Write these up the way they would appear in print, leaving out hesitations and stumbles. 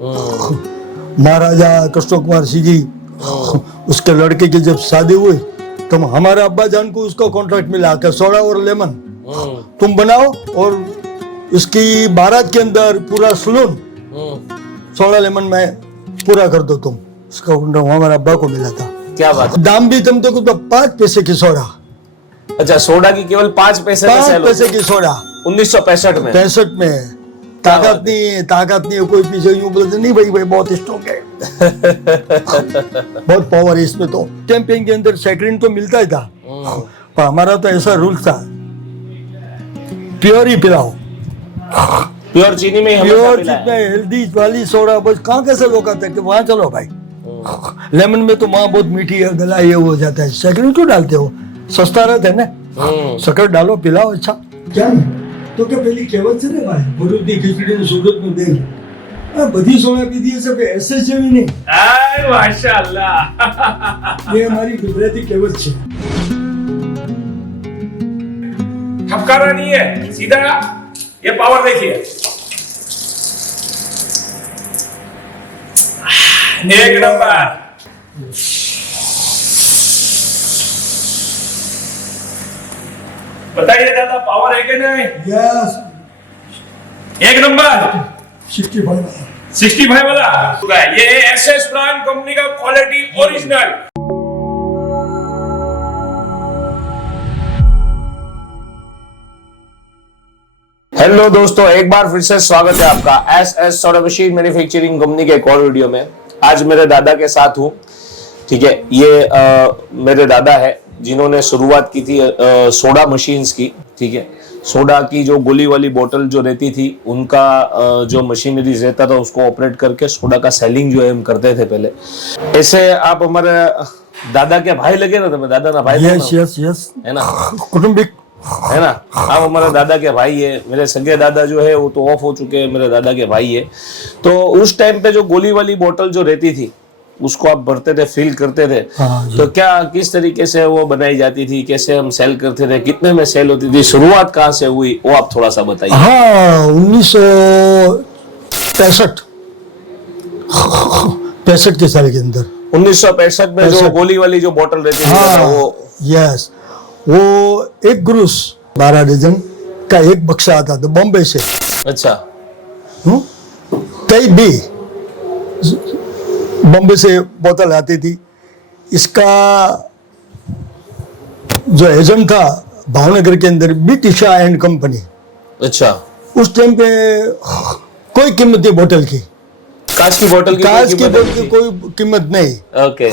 महाराजा कृष्ण कुमार सिंह जी, उसके लड़के की जब शादी हुई तो हमारे अब्बा जान को उसका कॉन्ट्रैक्ट मिला कि सोडा और लेमन तुम बनाओ और इसकी बारात के अंदर पूरा सलून सोडा लेमन में पूरा कर दो तुम। उसका कॉन्ट्रैक्ट हमारे अब्बा को मिला था। क्या बात है। दाम भी तुम तो 5 पैसे की सोडा। अच्छा, सोडा की केवल 5 पैसे में 5 सेल पैसे की सोडा 1965 में। 65 में। ताकत नहीं है। कोई पीछे यूं बोलते नहीं भाई बहुत स्ट्रॉन्ग है। बहुत पावर है इसमें। तो चैंपियन के अंदर सैकरिन तो मिलता ही था, पर हमारा तो ऐसा रूल था प्योर ही पिलाओ। प्योर चीनी में प्योर जितना हेल्दी वाली सोडा बस। कहाँ कैसे लोग आते हैं कि वहां चलो भाई, लेमन में तो वहां बहुत मीठी है, गला ये हो जाता है। सैकरिन क्यों डालते हो, सस्ता रहता है ना। शक्कर डालो पिलाओ। अच्छा क्या तो क्या पहली कહેવત છે ને ભાઈ, ભરૂચની ખીચડીને સુરતનું તેલ, આ બધી સોડા પીધી હશે કે એસએસ જેવી નહીં। आय माशाअल्लाह। ये हमारी गुजराती कહેवत છે। ठपकारा नहीं है, सीधा ये पावर देखिए। एक नंबर। बताइए दादा, पावर है कि नहीं? यस, एक नंबर 65 65 वाला। ये एसएस ब्रांड कंपनी का क्वालिटी ओरिजिनल। हेलो दोस्तों, एक बार फिर से स्वागत है आपका SS soda machine manufacturing company के एक और वीडियो में। आज मेरे दादा के साथ हूँ। ठीक है, ये मेरे दादा है जिन्होंने शुरुआत की थी सोडा मशीन्स की। ठीक है, सोडा की जो गोली वाली बोतल जो रहती थी उनका जो मशीनरीज रहता था उसको ऑपरेट करके सोडा का सेलिंग जो है हम करते थे पहले। ऐसे आप हमारे दादा के भाई लगे ना, तुम्हें दादा ना भाई? यस यस यस, है ना, कुटुंबिक है ना। आप हमारे दादा के भाई है। मेरे सगे दादा जो है वो तो ऑफ हो चुके हैं, मेरे दादा के भाई है। तो उस टाइम पे जो गोली वाली बोतल जो रहती थी उसको आप भरते थे, फिल करते थे। तो क्या किस तरीके से वो बनाई जाती थी, कैसे हम सेल करते थे, कितने में सेल होती थी, शुरुआत कहाँ से हुई, वो आप थोड़ा सा बताइए। हाँ, 1965 के साल के अंदर 1965 में जो गोली वाली जो बोतल रहती थी, हाँ, वो यस, वो एक ग्रुस 12 डजन का एक बक्सा आता था बॉम्बे से। अच्छा, कई भी बॉम्बे से बोतल आती थी। इसका जो एजेंट था भावनगर के अंदर ब्रिटिशा एंड कंपनी। अच्छा, उस टाइम पे कोई कीमत नहीं बोतल की, कांच की बोतल की कांच की बोतल की कोई कीमत नहीं। ओके।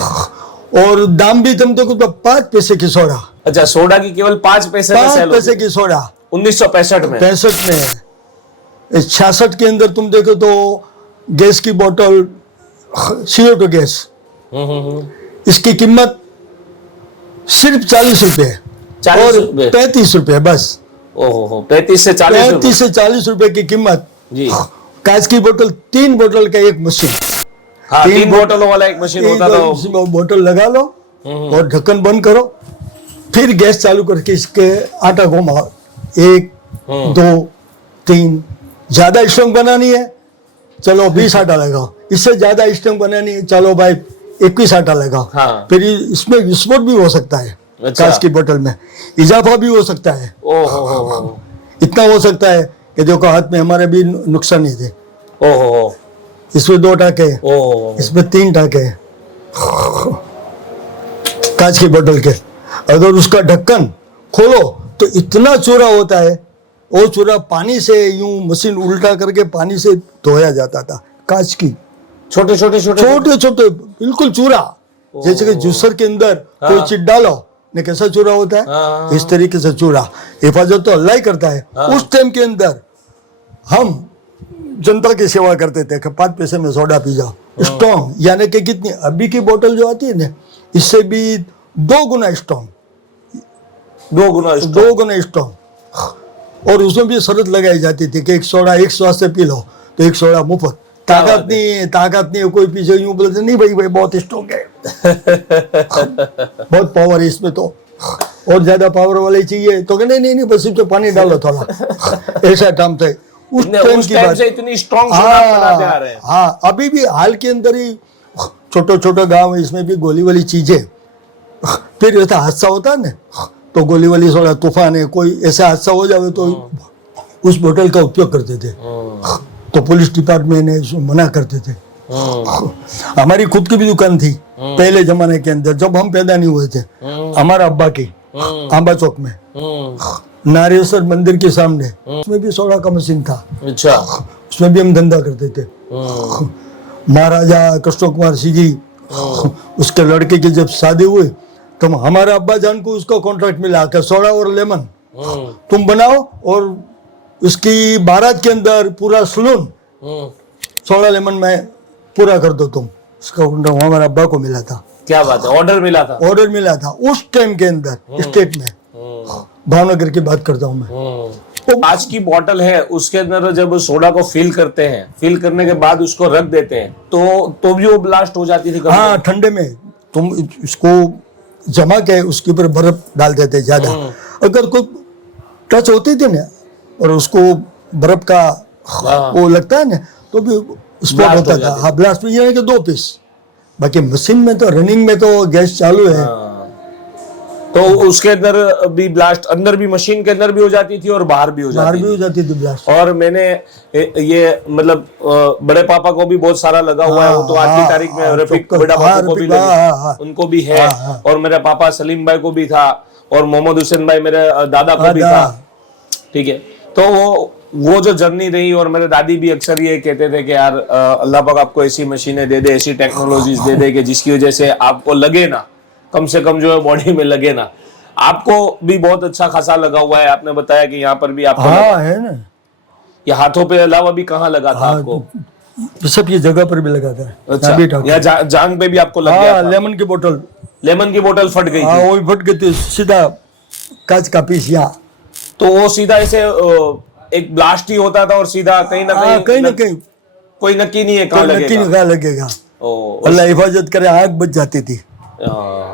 और दाम भी तुम देखो तो 5 पैसे की सोडा। अच्छा, सोडा की केवल 5 पैसे में 5 सेल पैसे की सोडा 1965 में। 65 में। 66 के अंदर तुम देखो तो गैस की बोतल, CO2 गैस, इसकी कीमत सिर्फ 40 रुपए 40 और रुपए। 35 रुपए बस। ओहो, 35 से 40 रुपए। 35 से 40 रुपए की कीमत। जी कांच की बोतल, 3 बोतल का एक मशीन। हाँ, 3 बोतलों वाला एक मशीन होता था। इसमें बोतल लगा लो और ढक्कन बंद करो, फिर गैस चालू करके इसके आटा घुमाओ। 1 2 3, ज्यादा स्ट्रॉन्ग बनानी है चलो 20 आटा लगाओ, इससे ज्यादा स्ट्रॉन्ग बनानी है चलो भाई 21 आटा लगाओ। हाँ। फिर इसमें विस्फोट भी हो सकता है। अच्छा। कांच की बोतल में इजाफा भी हो सकता है। ओहो, इतना हो सकता है कि देखो हाथ में हमारे भी नुकसान नहीं थे। ओहो, इसमें 2 टाके, ओहो, इसमें 3 टाके कांच की बोतल के। अगर उसका ढक्कन खोलो तो इतना चूरा होता है, वो चूरा पानी से यूं मशीन उल्टा करके पानी से धोया जाता था। कांच की छोटे छोटे छोटे छोटे छोटे बिल्कुल चूरा, जैसे कि जूसर के अंदर कोई चीज डालो ने कैसा चूरा होता है, इस तरीके से चूरा। हिफाजत तो अल्लाह ही करता है। उस टाइम के अंदर हम जनता की सेवा करते थे कि 5 पैसे में सोडा पी जाओ। स्ट्रॉन्ग यानी कि कितनी, अभी की बोतल जो आती है ना इससे भी 2 गुना स्ट्रॉन्ग, 2 गुना स्ट्रॉन्ग। और उसमें भी शर्त लगाई जाती थी कि एक सोडा एक श्वास से पी लो तो एक सोडा मुफ्त। ताकत नहीं है। कोई पीछे यूं बोलते नहीं भाई बहुत स्ट्रॉन्ग है। बहुत पावर है इसमें तो, और ज्यादा पावर वाले चाहिए तो नहीं बस इसमें पानी डालो थोड़ा। ऐसा काम था। उस इतने- टाइम उस की टाइम बात। से इतनी स्ट्रॉन्ग सुराग बनाते आ रहे हैं। हाँ, अभी भी हाल के अंदर ही छोटे छोटे गांव है, इसमें भी गोली वाली चीजें, फिर ऐसा हादसा होता है ना, तो गोली वाली सोडा तूफान है, कोई ऐसा हादसा हो जाए तो उस बोतल का उपयोग करते थे। तो पुलिस डिपार्टमेंट ने इसको मना करते थे। हमारी खुद की भी दुकान थी पहले जमाने के अंदर, जब हम पैदा नहीं हुए थे, हमारा अब्बा की आंबा चौक में नारेश्वर मंदिर के सामने, उसमें भी सोडा का मशीन था। अच्छा। उसमें भी हम धंधा करते थे। महाराजा कृष्ण कुमार सिंह जी, उसके लड़के की जब शादी हुई तो हमारा अब्बा जान को उसका कॉन्ट्रैक्ट मिला कि सोडा और लेमन तुम बनाओ और उसकी बारात के अंदर पूरा सलून सोडा लेमन में पूरा कर दो तुम। उसका कॉन्ट्रैक्ट हमारा अब्बा को मिला था। क्या बात है, ऑर्डर मिला था। ऑर्डर मिला था उस टाइम के अंदर स्टेट में, भावनगर की बात करता हूँ मैं। तो आज की बोतल है, उसके अंदर जब सोडा को फिल करते हैं, फिल करने के बाद उसको रख देते हैं, तो भी वो ब्लास्ट हो जाती थी कभी? हाँ, ठंडे में तुम इसको जमा के उसके ऊपर बर्फ डाल देते ज्यादा, अगर कोई टच होती थी ना और उसको बर्फ का वो लगता है ना तो भी स्पॉट Blast होता हो था। जाती हाँ, ब्लास्ट में ये है कि 2 पीस, बाकी मशीन में तो रनिंग में तो गैस चालू है। तो उसके अंदर भी ब्लास्ट, अंदर भी मशीन के अंदर भी हो जाती थी और बाहर भी हो बाहर जाती भी थी। हो जाती थी ब्लास्ट। और मैंने ये मतलब बड़े पापा को भी बहुत सारा लगा हुआ है, वो तो आज की हाँ, तारीख में हाँ, रफीक चौक्कस। बड़ा हाँ, बापू को भी रफीक, हाँ, हाँ, लगी, उनको भी है। हाँ, हाँ। और मेरे पापा सलीम भाई को भी था और मोहम्मद हुसैन भाई मेरे दादा को भी था। ठीक है, तो वो जो जर्नी रही, और मेरे दादी भी अक्सर ये कहते थे कि यार अल्लाह पाक आपको ऐसी मशीनें दे दे, ऐसी टेक्नोलॉजीज दे दे कि जिसकी वजह से आपको लगे ना, कम से कम जो है बॉडी में लगे ना। आपको भी बहुत अच्छा खासा लगा हुआ है, आपने बताया कि यहाँ पर भी आपको हाँ है ना, ये हाथों पे अलावा भी कहाँ लगा था आपको? सब ये जगह पर भी लगा था। अच्छा, यहाँ भी था। या जांग पे भी आपको लग गया हाँ, था? लेमन की बोतल, लेमन की बोतल फट गई हाँ थी, वो भी फट गई थी, सीधा कांच का पीस यहाँ। तो वो सीधा ऐसे एक ब्लास्ट ही होता था और सीधा कहीं ना हाँ, कहीं ना कहीं कोई नक्की नहीं है कहाँ कोई नक्की लगेगा। नहीं कहाँ लगेगा। ओ, अल्लाह हिफाजत करे, आग बच जाती थी।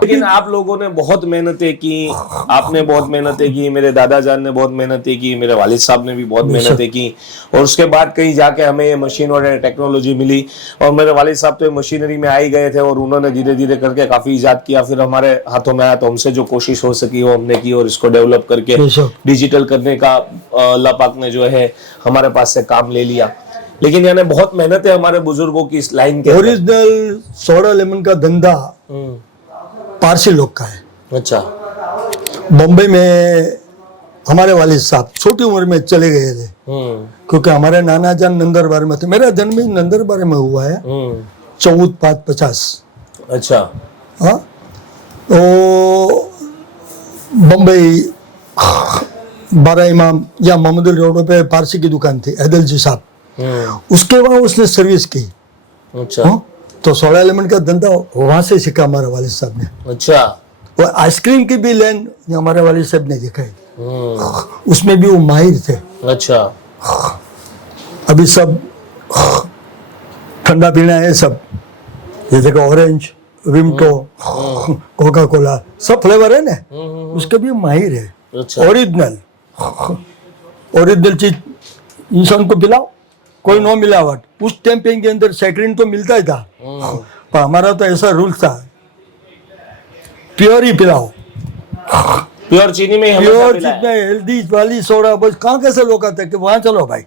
लेकिन आप लोगों ने बहुत मेहनतें की, आपने बहुत मेहनतें की, मेरे दादा जान ने बहुत मेहनतें की, मेरे वालिद साहब ने भी बहुत मेहनतें की, और उसके बाद कहीं जाके हमें ये मशीन और टेक्नोलॉजी मिली। और मेरे वालिद साहब तो मशीनरी में आ ही गए थे और उन्होंने धीरे धीरे करके काफी इजाद किया, फिर हमारे हाथों में आया, तो हमसे जो कोशिश हो सकी वो हमने की और इसको डेवलप करके डिजिटल करने का अल्लाह पाक ने जो है हमारे पास से काम ले लिया। लेकिन यानी बहुत मेहनत है हमारे बुजुर्गों की इस लाइन के। ओरिजिनल सोडा लेमन का धंधा पारसी लोग का है। अच्छा। बॉम्बे में हमारे वालिद साहब छोटी उम्र में चले गए थे, क्योंकि हमारे नाना जान नंदरबार में थे। मेरा जन्म ही नंदरबार में हुआ है, 14/5/50। अच्छा। हाँ, तो बम्बई 12 इमाम या मोहम्मद रोड पे पारसी की दुकान थी, हैदल जी साहब, उसके वहाँ उसने सर्विस की। अच्छा। हाँ, तो सोडा लेमन का धंधा वहां से सीखा हमारे वालिद साहब ने। अच्छा। वो आइसक्रीम की भी लाइन हमारे वालिद साहब ने दिखाई, उसमें भी वो माहिर थे। अच्छा। अभी सब ठंडा पीना है, सब जैसे कि ऑरेंज, विमटो, कोका कोला, सब फ्लेवर है ना, उसके भी माहिर है। अच्छा। ओरिजिनल चीज इंसान को पिलाओ, कोई नो मिलावट। उस टाइम पे के अंदर सैकरीन तो मिलता ही था, पर हमारा तो ऐसा रूल था, प्योर ही पिलाओ। प्योर चीनी में प्योर चीज में हेल्दी वाली सोडा, बस कहाँ कैसे लोग आते हैं कि वहाँ चलो भाई,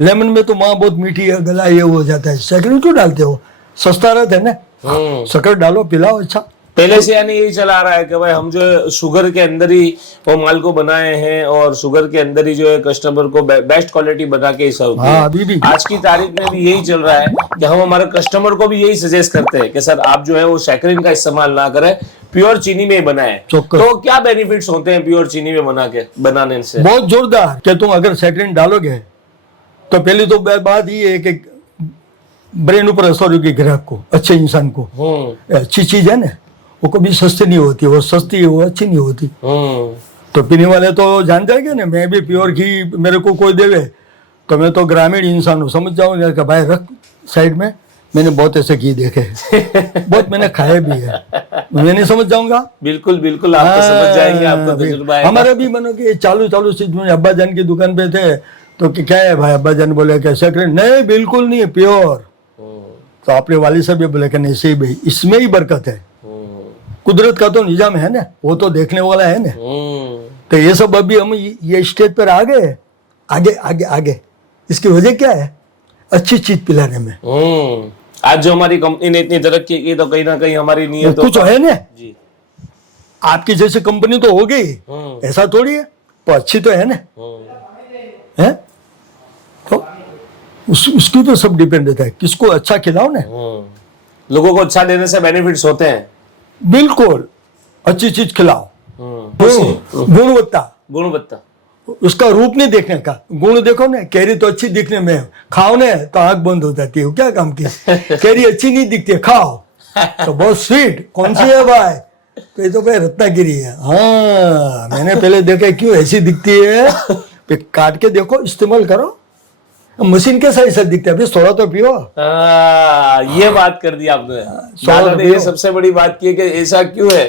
लेमन में तो वहाँ बहुत मीठी है, गला ये हो जाता है, सैकरीन क्यों डालते हो, सस्ता रहता है ना, शक्कर डालो पिलाओ। अच्छा, पहले से यानी यही चला आ रहा है कि भाई हम जो शुगर के अंदर ही वो माल को बनाए हैं और शुगर के अंदर ही जो है कस्टमर को बेस्ट क्वालिटी बना के ही सर्व किया। हाँ, अभी भी आज की तारीख में भी यही चल रहा है कि हम हमारे कस्टमर को भी यही सजेस्ट करते हैं कि सर आप जो है वो सैकरीन का इस्तेमाल ना करें, प्योर चीनी में ही बनाए। चौक्कस। तो क्या बेनिफिट्स होते हैं प्योर चीनी में बनाने से? बहुत जोरदार। कि तुम अगर सैकरीन डालोगे तो पहली तो बात ये है कि ब्रेन ऊपर असर होगी ग्राहक को, अच्छे इंसान को। अच्छी चीज है ना, वो कभी सस्ती नहीं होती, वो सस्ती है, वो अच्छी नहीं होती। तो पीने वाले तो जान जाएंगे ना, मैं भी प्योर घी मेरे को कोई देवे तो मैं तो ग्रामीण इंसान हूँ, समझ जाऊंगा कि भाई रख साइड में, मैंने बहुत ऐसे घी देखे हैं, बहुत मैंने खाए भी है, मैं नहीं समझ जाऊंगा। बिल्कुल बिल्कुल, आप तो समझ जाएंगे, आपका तजुर्बा है। हमारे भी मानो कि चालू चीज में अब्बा जान की दुकान पे थे तो क्या है भाई, अब्बा जान बोले कैसा करें, नहीं बिल्कुल नहीं है, प्योर। तो आपने वाली साहब भी बोले कि नहीं सही भाई, इसमें ही बरकत है, कुदरत का तो निजाम है ना, वो तो देखने वाला है ना। तो ये सब अभी हम ये स्टेज पर आ गए, आगे आगे आगे। इसकी वजह क्या है? अच्छी चीज पिलाने में। आज जो हमारी कंपनी ने इतनी तरक्की की, तो कहीं ना कहीं हमारी नीयत कुछ है ना, जी। आपकी जैसी कंपनी तो हो गई, ऐसा थोड़ी है, पर अच्छी तो है ना, है? तो उसकी तो सब डिपेंड रहता है, किसको अच्छा खिलाओ ना। लोगों को अच्छा देने से बेनिफिट्स होते हैं। बिल्कुल, अच्छी चीज खिलाओ, गुणवत्ता, उसका रूप नहीं देखने का, गुण देखो ना। कैरी तो अच्छी दिखने में, खाओ ने तो आंख बंद हो जाती है, क्या काम की। कैरी अच्छी नहीं दिखती है, खाओ तो बहुत स्वीट, कौन सी है भाई? तो ये तो भाई रत्नागिरी है। हाँ, मैंने पहले देखा क्यों ऐसी दिखती है, फिर काट के देखो, इस्तेमाल करो। मशीन के साथ ऐसा दिखता है, अभी थोड़ा तो पियो। ये बात कर दी आपने, दादा ने ये सबसे बड़ी बात की है कि ऐसा क्यों है।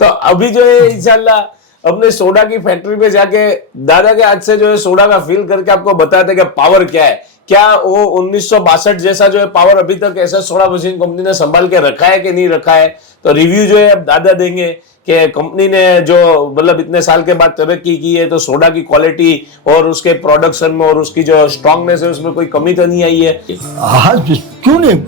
तो अभी जो है इंशाल्लाह अपने सोडा की फैक्ट्री पे जाके दादा के हाथ से जो है सोडा का फील करके आपको बताते कि पावर क्या है, क्या वो 1962 जैसा जो है पावर अभी तक ऐसा सोडा मशीन कंपनी ने संभाल के रखा है कि नहीं रखा है। तो रिव्यू जो है अब दादा देंगे कि कंपनी ने जो मतलब इतने साल के बाद तरक्की की है, तो सोडा की क्वालिटी और उसके प्रोडक्शन में और उसकी जो स्ट्रांगनेस है उसमें कोई कमी तो नहीं आई है। हाँ, क्यों नहीं।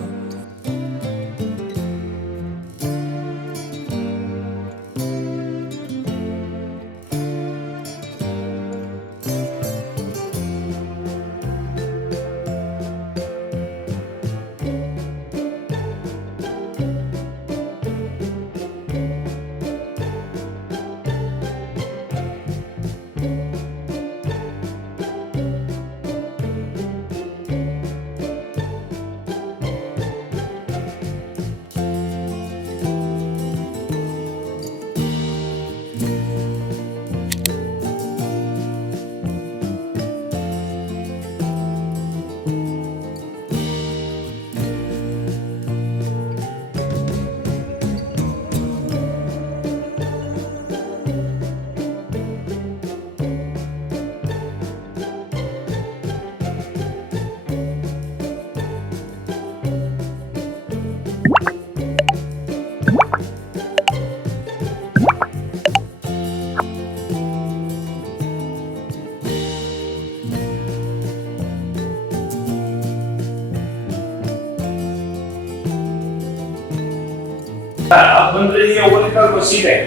अब बन रही है ओरिजिनल मशीन है,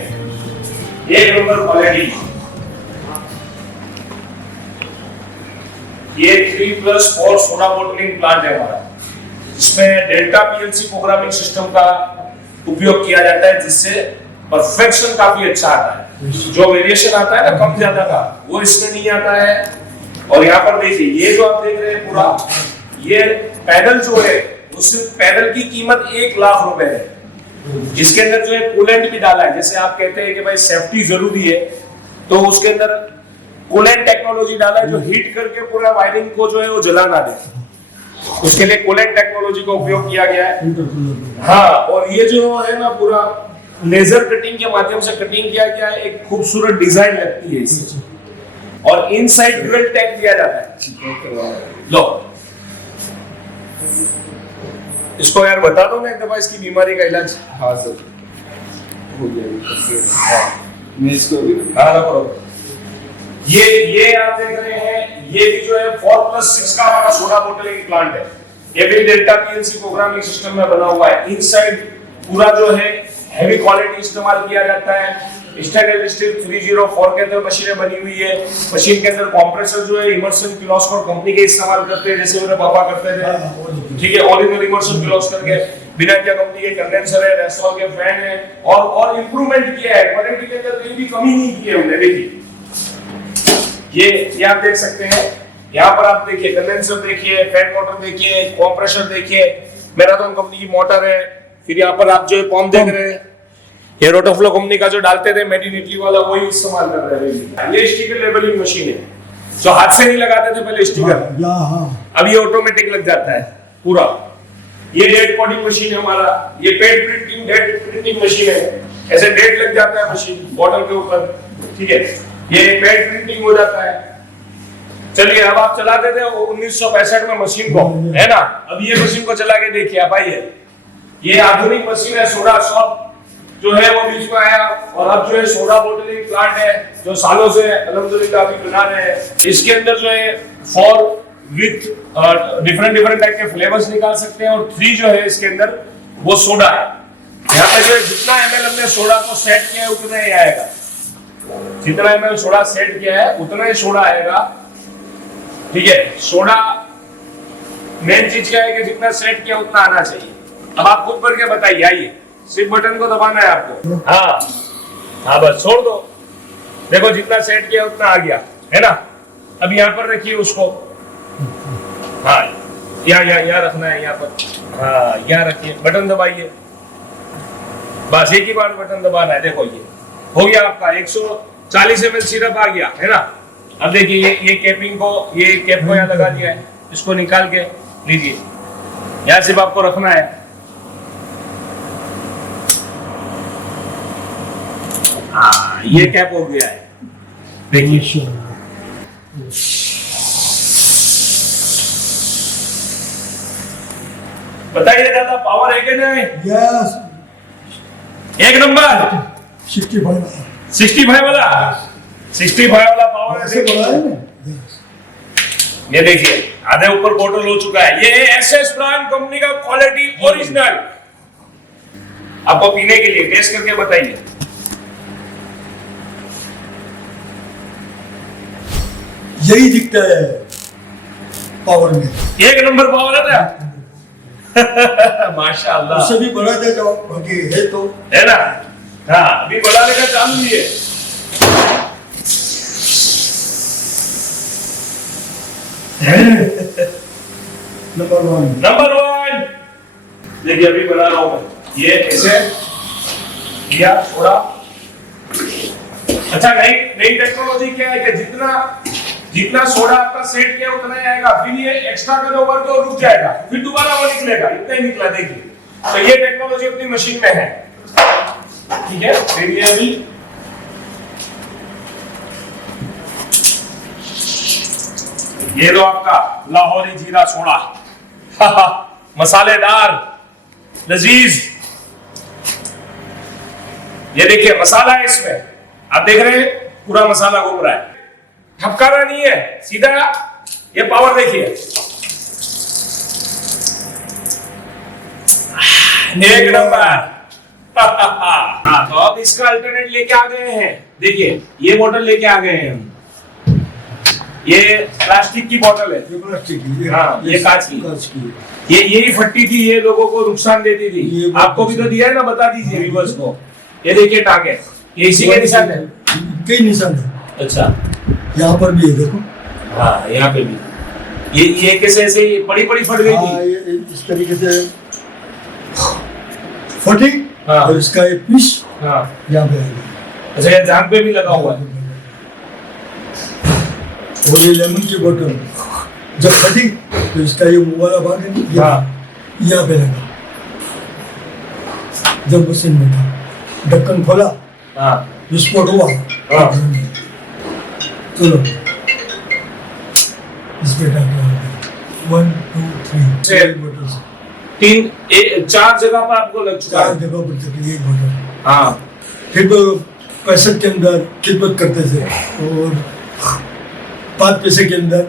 एक नंबर क्वालिटी। ये 3+4 सोडा बोटलिंग प्लांट है हमारा, इसमें डेल्टा पीएलसी प्रोग्रामिंग सिस्टम का उपयोग किया जाता है, जिससे परफेक्शन काफी अच्छा आता है। जो वेरिएशन आता है ना कम ज्यादा का, वो इसमें नहीं आता है। और यहाँ पर देखिए, ये जो आप देख रहे हैं पूरा, ये पैनल जो है, उस पैनल की कीमत 1 लाख रुपए है। इसके अंदर जो है कूलेंट भी डाला है, जैसे आप कहते हैं कि भाई सेफ्टी जरूरी है, तो उसके अंदर कूलेंट टेक्नोलॉजी डाला है, जो हीट करके पूरा वायरिंग को जो है वो जला ना दे, उसके लिए कूलेंट टेक्नोलॉजी का उपयोग किया गया है। हाँ, और ये जो है ना पूरा लेजर कटिंग के माध्यम से कटिंग किया गया है, एक खूबसूरत डिजाइन लगती है इससे। और इनसाइड ड्यूल टैग दिया जाता है। लो इसको यार बता दो ना एक दफा इसकी बीमारी का इलाज। हाँ सर, हो गया। मैं इसको ये आप देख रहे हैं, ये भी जो है 4+6 का हमारा सोडा बोटलिंग प्लांट है। ये भी डेल्टा पीएलसी प्रोग्रामिंग सिस्टम में बना हुआ है। इनसाइड पूरा जो है हैवी क्वालिटी इस्तेमाल किया जाता है। स्टेनलेस स्टील 304 के अंदर मशीनें बनी हुई है। मशीन के अंदर कंप्रेसर जो है इमर्सन किर्लोस्कर कंपनी के इस्तेमाल करते हैं, जैसे मेरे पापा करते थे। ठीक है, ओरिजिनल इमर्सन किर्लोस्कर के, बिना क्या कंपनी के कंडेंसर है, रेस्टोर के फैन है, और इंप्रूवमेंट किया है, क्वालिटी के अंदर कहीं भी कमी नहीं की है हमने। देखिए ये आप देख सकते हैं, यहाँ पर आप देखिए कंडेंसर देखिए, फैन मोटर देखिए, कंप्रेसर देखिए, मैराथन कंपनी की मोटर है। फिर यहाँ पर आप जो पंप देख रहे हैं, ये रोटोफ्लो कंपनी का जो डालते थे मेड इन इटली वाला, वही इस्तेमाल कर रहे हैं। ये स्टिकर लेबलिंग मशीन है, जो हाथ से नहीं लगाते थे पहले स्टिकर, अब ये ऑटोमेटिक लग जाता है पूरा। ये डेट कोडिंग मशीन है हमारा, ये pad printing date printing machine है, ऐसे डेट लग जाता है मशीन बॉटल के ऊपर। ठीक है, ये पेड प्रिंटिंग हो जाता है। चलिए अब आप चलाते थे 1965 में मशीन को, है ना। अब ये मशीन को चला के देखिए आप, आइए। ये आधुनिक मशीन है, सोडा शॉप जो है वो बीच में आया, और अब जो है सोडा बोटलिंग प्लांट है जो सालों से अल्हम्दुलिल्लाह अभी बना रहे हैं। इसके अंदर जो है 4 विथ डिफरेंट टाइप के फ्लेवर्स निकाल सकते हैं, और 3 जो है इसके अंदर वो सोडा है। यहाँ पे जो है जितना ml हमने सोडा को सेट किया है उतना ही आएगा, जितना ml सोडा सेट किया है उतना ही सोडा आएगा, ठीक है। सोडा मेन चीज क्या है कि जितना सेट किया उतना आना चाहिए। अब आप खुद भर के बताइए, आइए, सिर्फ बटन को दबाना है आपको। हाँ बस छोड़ दो, देखो जितना सेट किया उतना आ गया, है ना। अब यहाँ पर रखिए उसको, हाँ यहाँ रखना है, यहाँ पर, हाँ यहाँ रखिए, बटन दबाइए, बस एक ही बार बटन दबाना है। देखो ये हो गया आपका 140 ml सिरप आ गया, है ना। अब देखिए ये कैपिंग को, ये कैप को यहाँ लगा दिया है, इसको निकाल के लीजिए, यहाँ सिर्फ आपको रखना है। हाँ ये कैप हो गया है, देखिए। बताइए दादा, पावर है कि नहीं? यस, एक नंबर 65 वाला 65 वाला पावर है। ऐसे बोला है ना। ये देखिए आधे ऊपर बोतल हो चुका है। ये एसएस ब्रांड कंपनी का क्वालिटी ओरिजिनल, आपको पीने के लिए टेस्ट करके बताइए। यही दिखता है पावर में, एक नंबर पावर है ना। माशाअल्लाह, उससे भी बढ़ाते जाओ, बाकी है तो, है ना। हाँ अभी बढ़ाने का चालू ही है। नंबर 1 देखिए अभी बना रहा हूं मैं, ये ऐसे किया थोड़ा। अच्छा नई टेक्नोलॉजी क्या है कि जितना सोडा आपका सेट किया उतना ही आएगा, फिर ये एक्स्ट्रा करोगे तो रुक जाएगा, फिर दोबारा वो निकलेगा, इतना ही निकला। देखिए तो ये टेक्नोलॉजी अपनी मशीन में है, ठीक है। फिर ये अभी ये लो आपका लाहौरी जीरा सोडा, मसालेदार लजीज। ये देखिए मसाला है इसमें, आप देख रहे हैं पूरा मसाला घूम रहा है, ठपकारा नहीं है, सीधा। ये पावर देखिए, एक नंबर। हाँ तो अब इसका अल्टरनेट लेके आ गए हैं, देखिए ये बोतल लेके आ गए हैं हम। ये प्लास्टिक की बोतल है, हाँ ये कांच की। ये यही फट्टी थी, ये लोगों को नुकसान देती थी। आपको भी तो दिया है ना, बता दीजिए व्यूअर्स को। ये देखिए टाके, ये इसी के निशान है, कई निशान है। अच्छा यहाँ पर भी है, देखो। हाँ यहाँ पे भी ये कैसे ऐसे पड़ी फट गई थी। ये इस तरीके से फटी, हाँ। और इसका ये पीस हाँ यहाँ पे आएगा। अच्छा ये जान पे भी लगा हुआ है। और ये लेमन की बोतल जब फटी तो इसका ये मुंह वाला भाग है, यहाँ पे लगा। जब मशीन में था, ढक्कन खोला, हाँ विस्फोट हुआ। हाँ। चलो इसमें डाल 1 2 3 छह। बोतल से 4 जगह पर आपको लग चुका 4 है। जगह पर तक एक बोतल। हाँ फिर तो 65 के अंदर खिदमत करते थे, और 5 पैसे के अंदर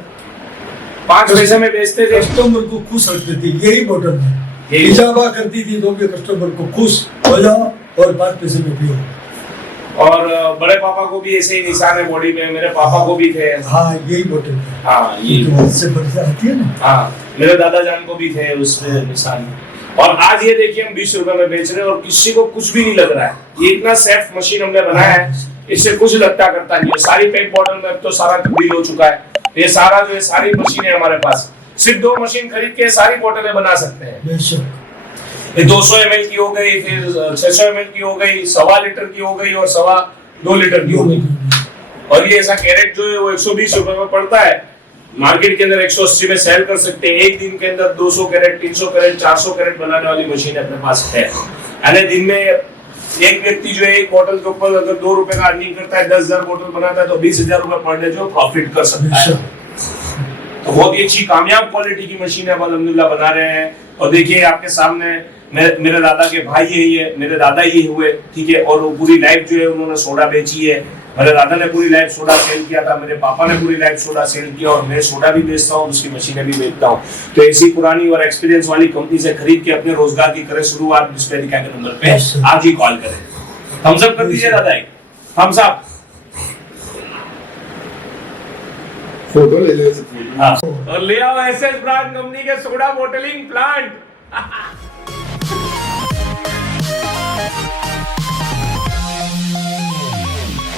5 पैसे में बेचते थे। कस्टमर को खुश रखते थे, यही बोतल में यही। इजाफा करती थी तो भी कस्टमर को खुश हो जाओ और 5 पैसे में पियो। और बड़े पापा को भी ऐसे ही निशान है बॉडी में, मेरे पापा को भी थे। हाँ यही बोतल। हाँ ये से बढ़ आती है ना। हाँ मेरे दादा जान को भी थे उसमें निशान। और आज ये देखिए हम 20 रुपए में बेच रहे हैं और किसी को कुछ भी नहीं लग रहा है। ये इतना सेफ मशीन हमने बनाया है, इससे कुछ लगता करता नहीं है। सारी पेट बॉटल में अब तो सारा तब्दील हो चुका है। ये सारा जो है सारी मशीनें हमारे पास, सिर्फ 2 मशीन खरीद के सारी बोतलें बना सकते हैं। बेशक। ये 200 ml की हो गई, फिर 600 ml की हो गई, 1.25 लीटर की हो गई और 2.25 लीटर की हो गई। और ये ऐसा कैरेट जो है वो 120 रुपए में पड़ता है। मार्केट के अंदर 180 में सेल कर सकते हैं। एक दिन के अंदर 200 कैरेट, 300 कैरेट, 400 कैरेट बनाने वाली मशीन अपने पास है। यानी दिन में एक व्यक्ति जो है एक बोतल के ऊपर अगर 2 रुपए का अर्निंग करता है, 10,000 बोतल बनाता है तो 20,000 रुपए पर डे जो प्रॉफिट कर सकता है। तो बहुत ही अच्छी कामयाब क्वालिटी की मशीन है अल्हम्दुलिल्लाह बना रहे हैं। और देखिए आपके सामने मेरे दादा के भाई है, ये मेरे दादा ही हुए, ठीक है। और वो पूरी लाइफ जो है उन्होंने सोडा बेची है। मेरे दादा ने पूरी लाइफ सोडा सेल किया था, मेरे पापा ने पूरी लाइफ सोडा सेल किया, और मैं सोडा भी बेचता हूँ, उसकी मशीनें भी बेचता हूँ। तो ऐसी पुरानी और एक्सपीरियंस वाली कंपनी से खरीद के अपने रोजगार की करें शुरुआत। डिस्प्ले दिखाए गए नंबर पे Yes, sir. आज ही कॉल करें। थम्स अप कर दीजिए दादा, एक थम्स अप। फोटो ले लो, फोटो। हाँ। और ले आओ एसएस ब्रांड कंपनी के सोडा बोटलिंग प्लांट।